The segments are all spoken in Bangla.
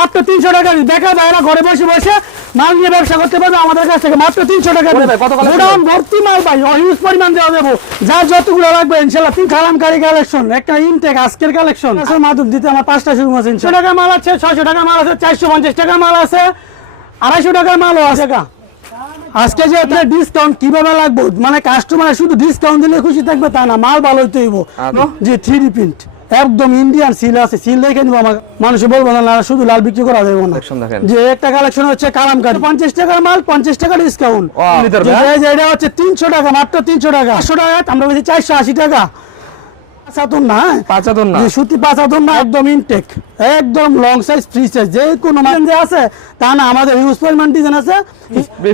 মাত্র তিনশো টাকা দেখা যায় না ঘরে বসে বসে মাল নিয়ে ব্যবসা করতে পারবে আমাদের কাছ থেকে। মাত্র তিনশো টাকা? গোডাউন ভর্তি মাল ভাই হিউজ পরিমাণ দেওয়া দেবো। যার যতগুলো লাগবে ইনশাল্লাহ তিন কালামকারি কালেকশন একটা ইনটেক আজকের কালেকশন মাদুর দিতে আমার পাঁচটা শুরু আছে ছশো টাকা মাল আছে ছয়শো টাকা মাল আছে চারশো পঞ্চাশ টাকা মাল আছে আড়াইশো টাকার মালও আছে। আজকে যে আপনার ডিসকাউন্ট কীভাবে লাগবে? মানে কাস্টমার শুধু ডিসকাউন্ট দিলে খুশি থাকবে তা না মাল ভালো হইতে হইব। আচ্ছা। যে থ্রি প্রিন্ট একদম ইন্ডিয়ান সিল আছে সিল দেখে নিবো আমার মানুষ বলব না শুধু লাল বিক্রি করা যাবে না। যে একটা কালেকশন হচ্ছে কালাম কালামকারি পঞ্চাশ টাকার মাল পঞ্চাশ টাকা ডিসকাউন্ট? এটা হচ্ছে তিনশো টাকা মাত্র তিনশো টাকা। পাঁচশো টাকা আমরা বলছি চারশো আশি টাকা। পাঁচাতুন না হ্যাঁ? না। সুতি পাঁচাতুন না একদম ইনটেক একদম লং সাইজ ফ্রি সাইজ যে কোনো মান যে আছে তা না আমাদের ইউজ পরিমাণ ডিজাইন আছে।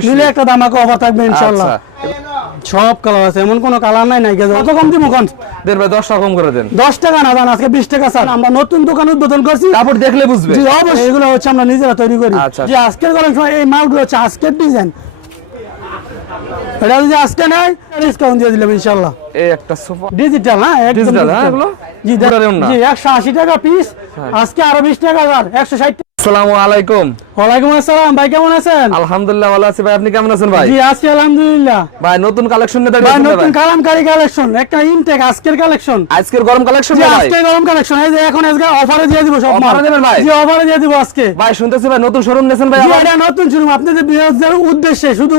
নিলে একটা দামাকে অফার থাকবে ইনশাল্লাহ আচ্ছা। সব কালার আছে এমন কোনো কালার নাই নাই কত কম দিব কোন দেড় ভাই দশ টাকা কম করে দেন। দশ টাকা না দান আজকে বিশ টাকা স্যার আমরা নতুন দোকান উদ্বোধন করছি। কাপড় দেখলে বুঝবে। জি অবশ্যই। এগুলো হচ্ছে আমরা নিজেরা তৈরি করি। আচ্ছা। যে আজকের গরম সময় এই মালগুলো হচ্ছে আজকের ডিজাইন এটা যদি আজকে নেয় ডিসকাউন্ট দিয়ে দিলাম ইনশাল্লাহ এই একটা সোফা। ডিজিটাল হ্যাঁ? একদম Digital, হ্যাঁ, এগুলো? জি? জি একশো আশি টাকা পিস আজকে আরও বিশ টাকা আর একশো ষাট আসসালামু আলাইকুম। ওয়ালাইকুম আসসালাম ভাই কেমন আছেন? আলহামদুলিল্লাহ ভালো আছি ভাই। আপনি কেমন আছেন ভাই? জি আছি আলহামদুলিল্লাহ। ভাই নতুন কালেকশন নিয়ে ভাই নতুন ভাই? কালেকশন একটা ইনটেক আজকের কালেকশন আজকের গরম কালেকশন ভাই? গরম কালেকশন এই যে এখন আজকে অফারে দিয়ে দিব সব Offer এ ভাই? জি অফারে দিয়ে দিব আজকে। ভাই শুনতেছি ভাই নতুন শোরুম ভাই এটা নতুন শুরু আপনাদের উদ্দেশ্যে শুধু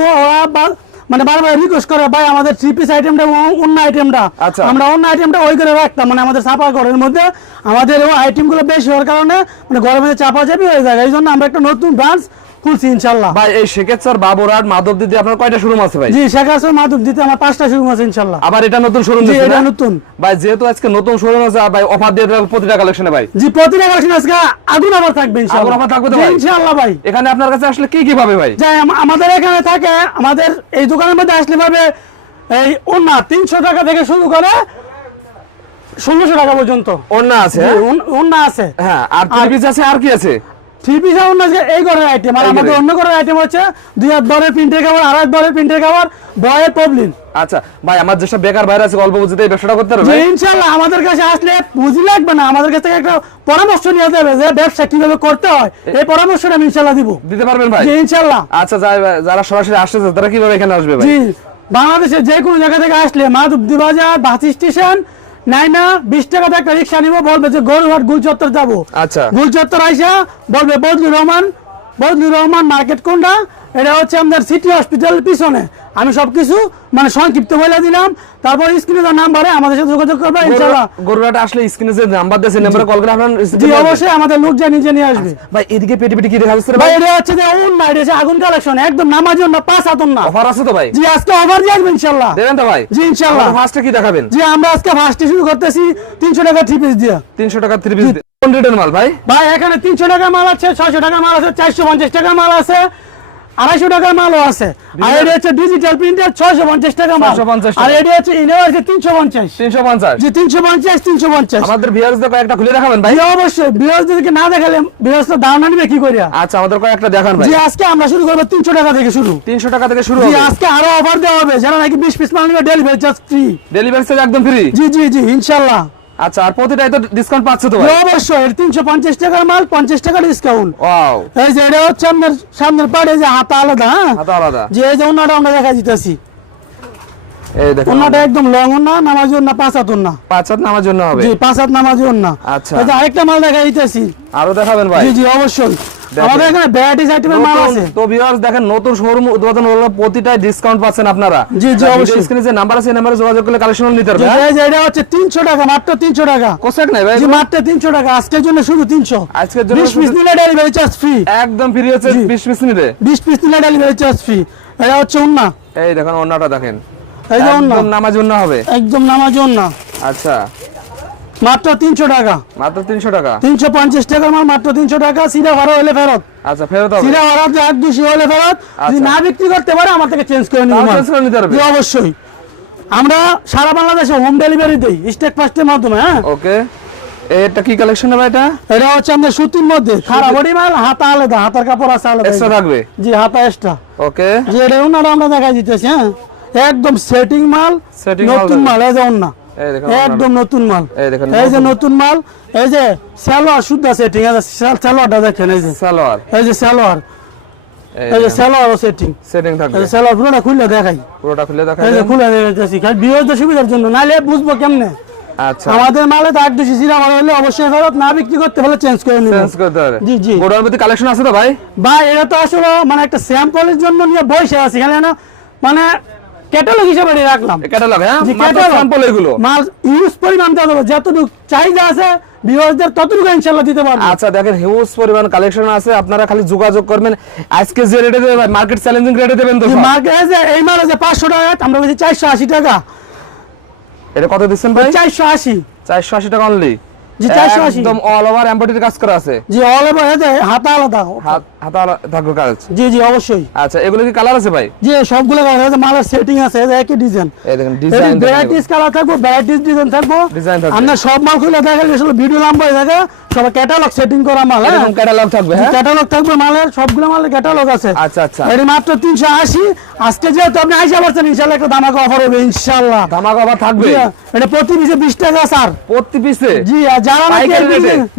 মানে বারবার রিকোয়েস্ট করে ভাই আমাদের থ্রি পিস আইটেমটা অন্য আইটেমটা আচ্ছা। আমরা অন্য আইটেমটা ওই করে রাখতাম মানে আমাদের চাপা ঘরের মধ্যে আমাদের ওই আইটেমগুলো বেশি হওয়ার কারণে মানে মধ্যে চাপা চাপি হয়ে যায় এই জন্য আমরা একটা নতুন ব্রাঞ্চ খুলছি ইনশাল্লাহ। ভাই এই শেখেশ্বর বাবুরহাট মাধব দিদি আপনার কয়টা শোরুম আছে ভাই? জি মাধব দিতে আমার পাঁচটা শুরু আছে ইনশাল্লাহ। আবার এটা নতুন শোরুম জি এটা নতুন। ভাই যেহেতু আজকে নতুন শোরুম আছে ভাই অফার দিয়ে প্রতিটা কালেকশনে ভাই। জি প্রতিটা কালেকশন আজকে আগুন আবার থাকবে ইনশাল্লাহ। আগুন আবার থাকবে ভাই? ইনশাল্লাহ ভাই। এখানে আপনার কাছে আসলে কি কি পাবে ভাই? যাই আমাদের এখানে থাকে আমাদের এই দোকানের মধ্যে আসলে পাবে এই ওনা তিনশো টাকা থেকে শুরু করে ষোলোশো টাকা পর্যন্ত। অন্য আছে হ্যাঁ? ওন- ওনা আছে। হ্যাঁ আর পিস আছে আর কি আছে? থ্রি পিস ওনা এই ঘরের আইটেম আর আমাদের অন্য ঘরের আইটেম হচ্ছে দুই হাত বরের প্রিন্টের কাভার আড়াই বরের প্রিন্টের কাভার বয়ের পবলিন আচ্ছা ভাই আমার যেসব বেকার ভাইরা আছে অল্প বুঝতে এই ব্যবসাটা করতে পারবে? যে আমাদের কাছে আসলে পুঁজি লাগবে না। আমাদের কাছ থেকে একটা পরামর্শ নিয়ে যাবে যে ব্যবসা কীভাবে করতে হয়। এই পরামর্শটা আমি দিব। দিতে পারবেন ভাই? জি আচ্ছা যাই- যারা সরাসরি আসতেছে তারা কীভাবে এখানে আসবে ভাই? জি বাংলাদেশের যে কোনো জায়গা থেকে আসলে মাধবদী বাজার বাস স্টেশন নাই না বিশ টাকাতে একটা রিক্সা নিবো বলবে যে গরুহাট গুলচত্বর যাব। আচ্ছা। গুল চত্বর আইসা বলবে বদলুর রহমান বদলুর রহমান মার্কেট কোনটা? এটা হচ্ছে আমাদের সিটি হসপিটাল পিছনে। আমি সবকিছু মানে সংক্ষিপ্ত বলে দিলাম তারপর স্ক্রিনে তার নাম্বারে আমাদের সাথে যোগাযোগ করবে ইনশাল্লাহ গরুরাটা আসলে স্ক্রিনে যে নাম্বার দিয়েছে নাম্বারে কল করে আপনার জি অবশ্যই আমাদের লোক যা নিজে নিয়ে আসবে। ভাই এদিকে পেটি পেটি কি দেখা যাচ্ছে ভাই এটা হচ্ছে যে উন না এটা আগুন কালেকশন একদম নামাজি না পাঁচ আতন না। অফার আছে তো ভাই? জি আজকে অফার দিয়ে আসবে ইনশাল্লাহ দেবেন তো ভাই? জি ইনশাল্লাহ ফার্স্টে কি দেখাবেন? জি আমরা আজকে ফার্স্টে শুরু করতেছি তিনশো টাকা থ্রি পিস দিয়ে। তিনশো টাকা থ্রি পিস কোন রেটের মাল ভাই? ভাই এখানে তিনশো টাকা মাল আছে ছয়শো টাকা মাল আছে চারশো পঞ্চাশ টাকার মাল আছে। আড়াইশো টাকার মালও আছে। আর এটা হচ্ছে ডিজিটাল প্রিন্টের ছয়শো পঞ্চাশ টাকা মাল। 650 টাকা। আর এটা হচ্ছে ইউনিভার্সিটি তিনশো পঞ্চাশ। তিনশো পঞ্চাশ। জি তিনশো পঞ্চাশ তিনশো পঞ্চাশ। আমাদের ভিউয়ার্সদের কয়েকটা খুলে দেখাবেন ভাই। অবশ্যই। বৃহস্পতিকে না দেখালে বৃহস্পতি দাম নিবে কি করিয়া? আচ্ছা আমাদের কয়েকটা দেখান ভাই। জি আজকে আমরা শুরু করব তিনশো টাকা থেকে শুরু। তিনশো টাকা থেকে শুরু জি আজকে আরও অফার দেওয়া হবে। যারা নাকি বিশ পিস মাল নিবে delivery charge free delivery charge একদম ফ্রি জি জি জি ইনশাল্লাহ। আচ্ছা আর প্রতিটাই তো ডিসকাউন্ট পাচ্ছ তো অবশ্যই। তিনশো পঞ্চাশ টাকার মাল পঞ্চাশ টাকা ডিসকাউন্ট ওয়াও এই যে এটা হচ্ছে আপনার সামনের পাড়ে যে হাতা আলাদা হ্যাঁ? হাতা আলাদা। যে এই যে অন্যটা আমরা দেখা দিতেছি। এই অন্যটা একদম লং না নামাজ অন্য পাঁচ হাত না পাঁচ হাত নামার জন্য হবে? জি পাঁচ হাত নামাজ অন্য আচ্ছা। আরেকটা মাল দেখা দিতেছি। আরও দেখাবেন ভাই? জি জি অবশ্যই। আমাদের এখানে ভ্যারাইটিস আইটেমের মাল আছে। তো ভিউয়ার্স দেখেন নতুন শোরুম উদ্বোধন হলো প্রতিটাই ডিসকাউন্ট পাচ্ছেন আপনারা। জি, জি, অবশ্যই। স্ক্রিনে যে নাম্বার আছে নাম্বারে যোগাযোগ করলে কালেকশন নিতে জি, পারবে এই যে এটা হচ্ছে তিনশো টাকা মাত্র তিনশো টাকা। কোসেক নাই ভাই জি মাত্র তিনশো টাকা। আজকের জন্য শুধু তিনশো। আজকের জন্য বিশ পিস নিলে ডেলিভারি চার্জ ফ্রি একদম ফ্রি হচ্ছে 20 পিস নিলে। বিশ পিস নিলে ডেলিভারি চার্জ ফ্রি এটা হচ্ছে অন্য এই দেখেন অন্যটা দেখেন। এই যে অন্য একদম নামাজ অন্য হবে। একদম নামাজি অন্য আচ্ছা। মাত্র তিনশো টাকা। মাত্র 300 টাকা? তিনশো পঞ্চাশ টাকার মাল মাত্র তিনশো টাকা। ভাড়া হলে ফেরত। আচ্ছা ফেরত হবে? ভাড়া এক দুশো হলে ফেরত। যদি আচ্ছা। না বিক্রি করতে পারে আমার থেকে চেঞ্জ করে নিব তাও করে নিতে পারবে? অবশ্যই। আমরা সারা বাংলাদেশে হোম ডেলিভারি দিই স্টেক ফাস্টের মাধ্যমে হ্যাঁ? ওকে। এটা কি কালেকশন হবে এটা? এটা হচ্ছে আমাদের সুতির মধ্যে। খারাপ বডি মাল হাতা আলাদা হাতার কাপড় আছে আলাদা। এক্সট্রা থাকবে? জি হাতা এক্সট্রা ওকে। যে এটা ওনারা আমরা দেখা দিতেছি হ্যাঁ? একদম সেটিং মাল নতুন মাল এই যে অন্য এই দেখুন একদম নতুন মাল। এই যে নতুন। মাল এই যে সালোয়ার শুদ্ধ সেটিং আছে? সালোয়ারটা দেখেন এই যে। সালোয়ার। এই যে সালোয়ার। এই যে সালোয়ার সেটিং সেটিং থাকবে। সালোয়ার পুরোটা খুলে দেখাই। পুরোটা খুলে দেখা এই যে খুলে দেখাইতেছি খালি বিয়ের সুবিধার জন্য নাহলে বুঝব কেমনে? আচ্ছা। আমাদের মালে মাল হলে অবশ্যই ফেরত না বিক্রি করতে হলে চেঞ্জ করে নিব। চেঞ্জ করতে হবে। জি, প্রতি কালেকশন আছে তো ভাই? ভাই এটা তো আসলে মানে একটা স্যাম্পলের জন্য নিয়ে বসে আছে। এখানে না মানে ক্যাটালগ হিসেবে রাখলাম। ক্যাটালগ হ্যাঁ? catalog। স্যাম্পল এগুলো। মাল ইউজ পরিমাণ দেওয়া যাবে যতটুকু চাহিদা আছে ততটুকু ইনশাল্লাহ দিতে পারব। আচ্ছা দেখেন হিউজ পরিমাণ কালেকশন আছে। আপনারা খালি যোগাযোগ করবেন। আজকে যে রেটে দেবেন মার্কেট চ্যালেঞ্জিং রেটে দেবেন তো। মার্কেটে যে এই মাল আছে পাঁচশো টাকা আমরা বলছি চারশো আশি টাকা। এটা কত দিচ্ছেন ভাই? চারশো আশি। চারশো আশি টাকা অনলি জি, 480 একদম অল ওভার এমব্রয়ডারি কাজ করা আছে। জি অল ওভার এতে হাতা আলাদা। হাতা থাকবে কাজ জি জি অবশ্যই। আচ্ছা এগুলো কি কালার আছে ভাই? জি সবগুলো কালার আছে মালের সেটিং আছে এই একই ডিজাইন এই দেখেন ডিজাইন ভ্যারাইটিস কালার থাকব ভ্যারাইটিস ডিজাইন থাকব। Design থাকবে। আমরা সব মাল খুলে দেখা গেছিল ভিডিও লম্বা হয়ে থাকে সব ক্যাটালগ সেটিং করা মাল হ্যাঁ? এরকম ক্যাটালগ থাকবে হ্যাঁ? ক্যাটালগ থাকবে মালের সবগুলো মালের ক্যাটালগ আছে। আচ্ছা আচ্ছা। মাত্র আজকে যেহেতু আপনি আইসা পারছেন ইনশাল্লাহ একটা দামাকা অফার হবে আবার থাকবে। এটা প্রতি পিসে বিশ টাকা স্যার প্রতি পিসে জি আর যারা?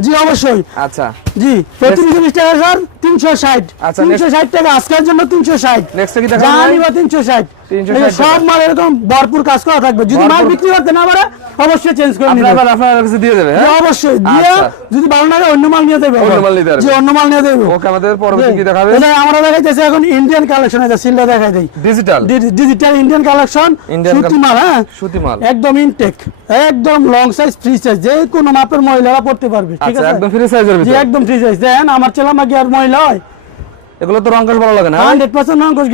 জি অবশ্যই। আচ্ছা। জি প্রতি বিশ টাকা স্যার। তিনশো ষাট। তিনশো ষাট টাকা আজকের জন্য তিনশো ষাট। নেক্সট কি দেখাবো জানি ভাই? বা তিনশো ষাট। 360 সব মাল এরকম ভরপুর কাজ করা থাকবে। যদি মাল বিক্রি করতে না পারে অবশ্যই চেঞ্জ করে নিবে। আবার আপনার কাছে দিয়ে দেবে হ্যাঁ? অবশ্যই। দিয়ে। যদি ভালো লাগে অন্য মাল নিয়ে দেবে। অন্য মাল নিতে পারবে। জি অন্য মাল নিয়ে দেবে। ওকে আমাদের পরবর্তী কি দেখাবে? এটা আমরা দেখাইতেছি এখন ইন্ডিয়ান কালেকশন আছে সিলটা দেখাই দেই। ডিজিটাল ডিজিটাল ইন্ডিয়ান কালেকশন সুতি মাল হ্যাঁ? সুতি মাল। একদম ইনটেক একদম লং সাইজ ফ্রি সাইজ যে কোনো মাপের মহিলারা পড়তে পারবে ঠিক আচ্ছা আছে? একদম ফ্রি সাইজের জি ভিতরে। একদম ফ্রি সাইজ দেন আমার ছেলে আমাকে আর মহিলা হয়। এগুলো তো রংকশ ভালো লাগে না?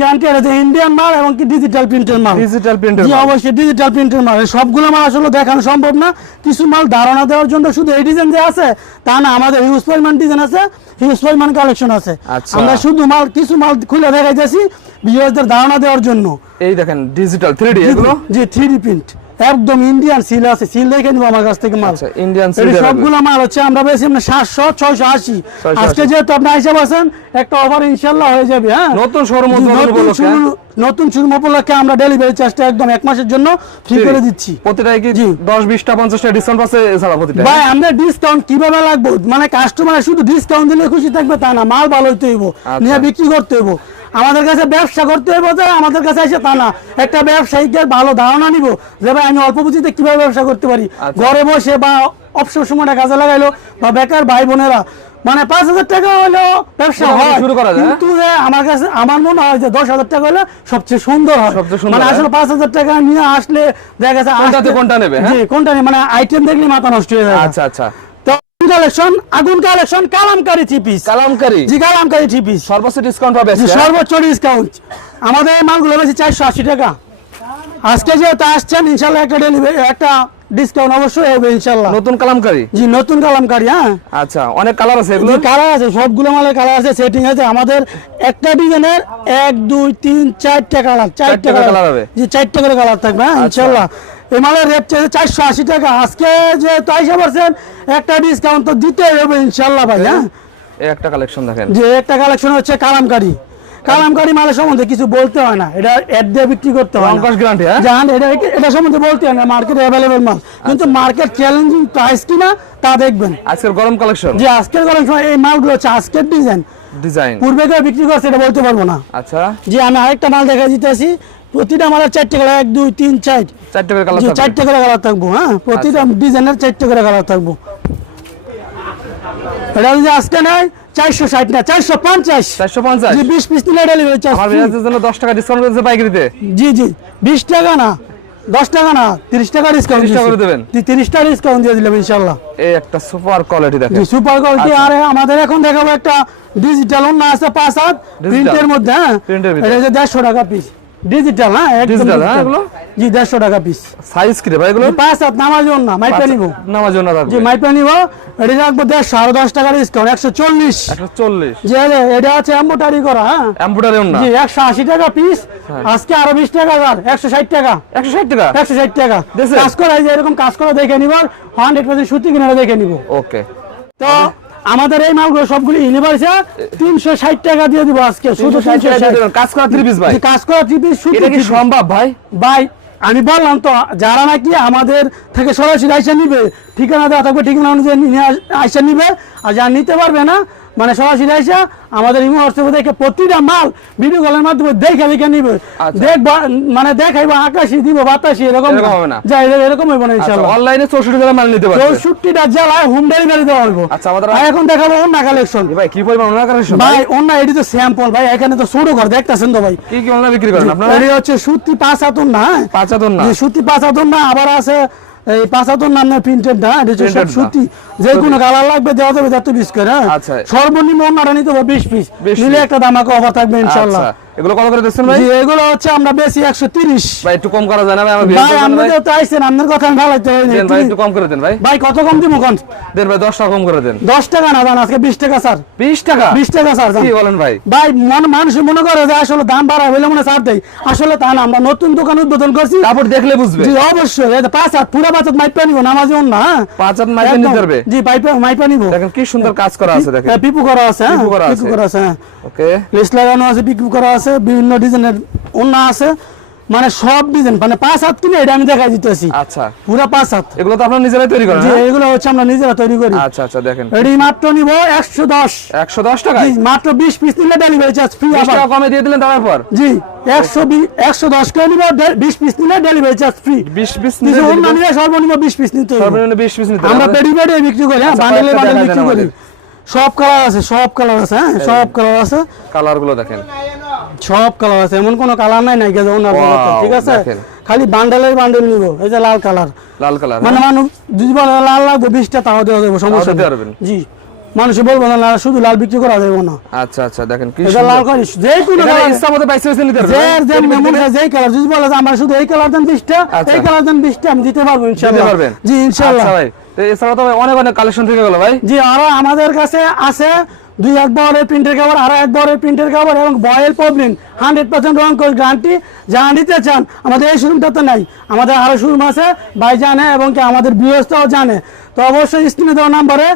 গ্যারান্টি আছে ইন্ডিয়ান মাল এবং কি ডিজিটাল প্রিন্টের মাল। ডিজিটাল প্রিন্টের জি অবশ্যই ডিজিটাল প্রিন্টের মাল। সবগুলো মাল আসলে দেখানো সম্ভব না। কিছু মাল ধারণা দেওয়ার জন্য শুধু এই ডিজাইন যে আছে তা না আমাদের হিউজ পরিমাণ ডিজাইন আছে হিউজ পরিমাণ কালেকশন আছে। আচ্ছা। আমরা শুধু মাল কিছু মাল খুলে দেখাইতেছি ভিউয়ারদের ধারণা দেওয়ার জন্য। এই দেখেন ডিজিটাল 3D এগুলো? জি থ্রি ডি প্রিন্ট একদম ইন্ডিয়ান সিল আছে সিল দেখে নিবো আমার কাছ থেকে মাল। ইন্ডিয়ান সিল সবগুলো মাল হচ্ছে আমরা বেশি আমরা সাতশো ছয়শো আশি। আজকে যেহেতু আপনি আইসা আছেন একটা অফার ইনশাল্লাহ হয়ে যাবে হ্যাঁ? নতুন শোরুম নতুন উপলক্ষে শুরু উপলক্ষে আমরা ডেলিভারি চার্জটা একদম এক মাসের জন্য ফ্রি করে দিচ্ছি প্রতিটাই কি জি। 10 20টা 50টা ডিসকাউন্ট আছে এছাড়া প্রতিটা ভাই আমরা ডিসকাউন্ট কীভাবে লাগবো মানে কাস্টমার শুধু ডিসকাউন্ট দিলে খুশি থাকবে তা না মাল ভালো হইতে হইব আচ্ছা। নিয়ে বিক্রি করতে হইব আমাদের কাছে ব্যবসা করতে হইব যে আমাদের কাছে এসে তা না একটা ব্যবসায়িকের ভালো ধারণা নিব যে ভাই আমি অল্প পুঁজিতে কীভাবে ব্যবসা করতে পারি আচ্ছা। ঘরে বসে বা অবসর সময়টা কাজে লাগাইলো বা বেকার ভাই বোনেরা মানে পাঁচ হাজার টাকা হলো ব্যবসা হয়। শুরু করা যায়, হ্যাঁ? কিন্তু আমার কাছে আমার মনে হয় যে দশ হাজার টাকা হলে সবচেয়ে সুন্দর হয়। সবচেয়ে সুন্দর মানে আসলে পাঁচ হাজার টাকা নিয়ে আসলে দেখা গেছে আসতে- কোনটা নেবে, হ্যাঁ? জি, কোনটা নেবে? মানে আইটেম দেখলে মাথা নষ্ট হয়ে যায় আচ্ছা আচ্ছা। কালেকশন আগুন collection kalamkari three piece kalamkari? জি কালামকারি থ্রি সর্বোচ্চ ডিসকাউন্ট পাবে জি আজকে, হ্যাঁ? সর্বোচ্চ ডিসকাউন্ট আমাদের এই মালগুলো বেশি চারশো আশি টাকা। আজকে যেহেতু আসছেন ইনশাল্লাহ একটা ডেলিভারি একটা ডিসকাউন্ট অবশ্যই হবে ইনশাল্লাহ নতুন কালামকারি? জি নতুন কালামকারি হ্যাঁ। আচ্ছা অনেক কালার আছে এগুলো কালার আছে সবগুলো মালের কালার আছে সেটিং আছে। আমাদের একটা ডিজাইনের এক দুই তিন চারটা কালার চারটা কালার। হবে। জি চারটা করে কালার থাকবে হ্যাঁ আচ্ছা। ইনশাল্লাহ এই মালের রেট চাইছে চারশো আশি টাকা। আজকে যে পয়সা পারছেন একটা ডিসকাউন্ট তো দিতেই হবে ইনশাল্লাহ ভাই হ্যাঁ। একটা কালেকশন দেখেন। যে একটা কালেকশন হচ্ছে কালামকারি। কালামকারি মালের সম্বন্ধে কিছু বলতে হয় না। এটা অ্যাড দিয়ে বিক্রি করতে হয় গ্যারান্টি হ্যাঁ? জান এটা এটা সম্বন্ধে বলতে হয় না। মার্কেটে অ্যাভেলেবেল মাল। কিন্তু আচ্ছা। মার্কেট চ্যালেঞ্জিং প্রাইস কিনা তা দেখবেন। আজকের গরম কালেকশন যে আজকের কালেকশন এই মালগুলো হচ্ছে আজকের ডিজাইন ডিজাইন পূর্বে কেউ বিক্রি করছে এটা বলতে পারব না। আচ্ছা। আমি আরেকটা মাল দেখা দিতেছি। প্রতিটা মালের চারটে কালার এক দুই তিন চার। চারটে করে কালার চারটে করে কালার থাকব হ্যাঁ? প্রতিটা আচ্ছা। ডিজাইনের চারটে করে কালার থাকব। এটা যদি আজকে নেয় চারশো ষাট না চারশো পঞ্চাশ। 450 জি বিশ পিস নিলে ডেলিভারি চার্জ আমার জন্য 10 টাকা ডিসকাউন্ট করেছে পাইকারিতে? জি জি। বিশ টাকা না দশ টাকা না তিরিশ টাকা ডিসকাউন্ট 30 করে দেবেন? তিরিশ টাকা ডিসকাউন্ট দিয়ে দিলাম ইনশাল্লাহ এই একটা সুপার কোয়ালিটি দেখেন। Super quality. আর আমাদের এখন দেখাবো একটা ডিজিটাল অন্য আছে পাঁচ হাত? প্রিন্টের মধ্যে হ্যাঁ? এটা দেড়শো টাকা পিস ডিজিটাল হ্যাঁ Digital, হ্যাঁ, এগুলো? জি দেড়শো টাকা পিস সাইজ কি রে ভাই এগুলো? পাঁচ হাত নামাজ না মাইপে নিব নামার জন্য জি থাকবে মাইপে নিব এটা রাখব দেড়শো আরও দশ টাকা ডিসকাউন্ট একশো চল্লিশ। 140 জি আরে, এটা আছে এম্বোটারি করা হ্যাঁ? এমব্রয়ডারি না জি একশো আশি টাকা পিস হ্যাঁ। আজকে আরও বিশ টাকা আর একশো ষাট টাকা। 160 টাকা? একশো ষাট টাকা। দেখছেন? কাজ করা এরকম কাজ করা দেখে নিব হান্ড্রেড পার্সেন্ট সুতি কিনারা দেখে নিব। ওকে তো আমাদের এই মালগুলো সবগুলো ইউনিভার্সে তিনশো ষাট টাকা দিয়ে দিব আজকে শুধু 360 টাকা দিয়ে দেবেন। কাজ করা ত্রিশ ভাই কাজ করা ত্রিশ শুধু এটা কি 3 piece। সম্ভব ভাই ভাই আমি বললাম তো যারা নাকি আমাদের থেকে সরাসরি আইসা নিবে ঠিকানা দেওয়া থাকবে ঠিকানা অনুযায়ী আইসা নিবে আর যারা নিতে পারবে না মানে সরাসরি আইসা আমাদের ইমো হোয়াটসঅ্যাপে দেখে প্রতিটা মাল ভিডিও কলের মাধ্যমে দেখে দেখে নিবে। আচ্ছা। দেখবা মানে দেখাইবো আকাশি দিব বাতাসি এরকম এরকম হবে না। যা এরকম- না ইনশাল্লাহ অনলাইনে চৌষট্টি টাকা মাল নিতে পারবে। চৌষট্টিটা জেলায় হোম ডেলিভারি দেওয়া হইব। আচ্ছা, আমাদের- এখন দেখাবো অন্য কালেকশন ভাই কি পরিমাণ ওনার কালেকশন ভাই অন্য এটি তো স্যাম্পল ভাই এখানে তো ছোট ঘর দেখতেছেন তো ভাই। কি কি ওনারা বিক্রি করেন আপনারা? এটি হচ্ছে সুতি পাঁচ হাতুন না হ্যাঁ? পাঁচ হাজার না। সুতি পাঁচ হাতুন না আবার আছে এই পাঁচ নামের প্রিন্টেড না এটা হচ্ছে সব সুতি যে কোনো কালার লাগবে দেওয়া যাবে যত পিস করে হ্যাঁ? আচ্ছা। সর্বনিম্ন অন্যরা নিতে হবে বিশ পিস নিলে একটা দামাকে অফার থাকবে ইনশাল্লাহ আচ্ছা। এগুলো কত করে দিচ্ছেন ভাই? এগুলো হচ্ছে আমরা বেশি একশো তিরিশ। ভাই একটু কম করা যায় না ভাই আমার ভাই আপনি তো আইসেন আপনার কথা আমি দেন ভাই একটু কম করে দেন ভাই। ভাই কত কম কোন? দেন ভাই দশ টাকা কম করে দেন। দশ টাকা না দান আজকে বিশ টাকা স্যার। বিশ টাকা? বিশ টাকা স্যার কি বলেন ভাই? ভাই মন মানুষ মনে করে যে আসলে দাম বাড়ায় বলে মনে ছাড় আসলে তা না আমরা নতুন দোকান উদ্বোধন করছি। কাপড় দেখলে বুঝবে। জি অবশ্যই। যে পাঁচ হাত পুরো পাঁচ হাত মাইপা নিব নামাজি না হ্যাঁ? পাঁচ হাত মাইপে। নিতে পারবে। জি পাইপা মাইপা নিব। দেখেন কি সুন্দর কাজ করা আছে দেখেন। হ্যাঁ, পিপু করা আছে হ্যাঁ। পিপু করা পিপু আছে। করা আছে ওকে। লেস লাগানো আছে পিপু করা আছে। বিভিন্ন ডিজাইনের ওন্না আছে মানে সব ডিজাইন মানে পাঁচ হাত কিনে এটা আমি দেখাই দিতেছি। আচ্ছা। পুরো পাঁচ হাত। এগুলো তো আপনারা নিজেরাই তৈরি করেন জি হ্যাঁ? এগুলো হচ্ছে আমরা নিজেরা তৈরি করি। আচ্ছা আচ্ছা দেখেন। এটি মাত্র নিব একশো দশ। একশো দশ টাকায়? মাত্র বিশ পিস নিলে ডেলিভারি চার্জ ফ্রি আবার। টাকা কমে দিয়ে দিলেন তারপর? জি একশো একশো দশ করে নিব বিশ পিস নিলে ডেলিভারি চার্জ ফ্রি বিশ পিস কিছু অন্য নিলে সর্বনিম্ন বিশ পিস নিতে হবে সর্বনিম্ন বিশ পিস নিতে আমরা। পেডি পেডি বিক্রি করি হ্যাঁ আচ্ছা, বান্ডেলে বান্ডেল বিক্রি করি। সব কালার আছে সব কালার আছে হ্যাঁ সব কালার আছে। কালারগুলো দেখেন। সব কালার আছে এমন কোনো কালার নাই নাই গেছে ওনার ঠিক আছে? খালি বান্ডেলের বান্ডেল নিব এই যে লাল কালার লাল কালার মানে মানুষ যদি বলে লাল লাগবে বিশটা তাও দেওয়া যাবে সমস্যা দিতে। জি। মানুষে বলব না শুধু লাল বিক্রি করা যাবে না। আচ্ছা আচ্ছা দেখেন কি এটা লাল করি যে কোনো কালার ইচ্ছা মতো বাইসে নিতে যে পারবেন যে তৈরি মেমন? যেই কালার যদি বলে আমরা শুধু এই কালার দেন বিশটা আচ্ছা। এই কালার দেন বিশটা আমি দিতে পারব দিতে ইনশাল্লাহ পারবেন। জি ইনশাল্লাহ আচ্ছা ভাই এছাড়া তো ভাই অনেক অনেক কালেকশন থেকে গেল ভাই। জি আরও আমাদের কাছে আছে দুই এক বরের প্রিন্টের কাভার আরও এক বরের প্রিন্টের কাভার এবং বয়েল প্রবলেম হান্ড্রেড পার্সেন্ট রং গ্যারান্টি যারা নিতে চান আমাদের এই শোরুমটাতে নাই আমাদের আরও শোরুম আছে ভাই জানে এবং কি আমাদের বিএসটাও জানে। তো অবশ্যই স্ক্রিনে দেওয়া নাম্বারে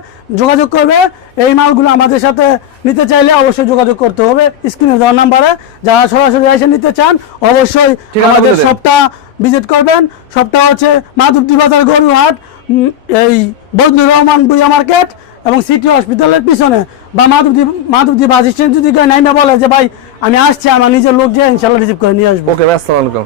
যোগাযোগ করবে এই মালগুলো আমাদের সাথে নিতে চাইলে অবশ্যই যোগাযোগ করতে হবে স্ক্রিনে দেওয়া নাম্বারে যারা সরাসরি এসে নিতে চান অবশ্যই আমাদের সবটা ভিজিট করবেন সবটা হচ্ছে মাধবদী বাজার গরুহাট এই বজলুর রহমান বুয়া মার্কেট এবং সিটি হসপিটালের পিছনে। বা মাধবদী মাধবদী বাস স্ট্যান্ড যদি নাইমে বলে যে ভাই আমি আসছি আমার নিজের লোক যে ইনশাল্লাহ রিসিভ করে নিয়ে আসব ওকে আসসালামু আলাইকুম।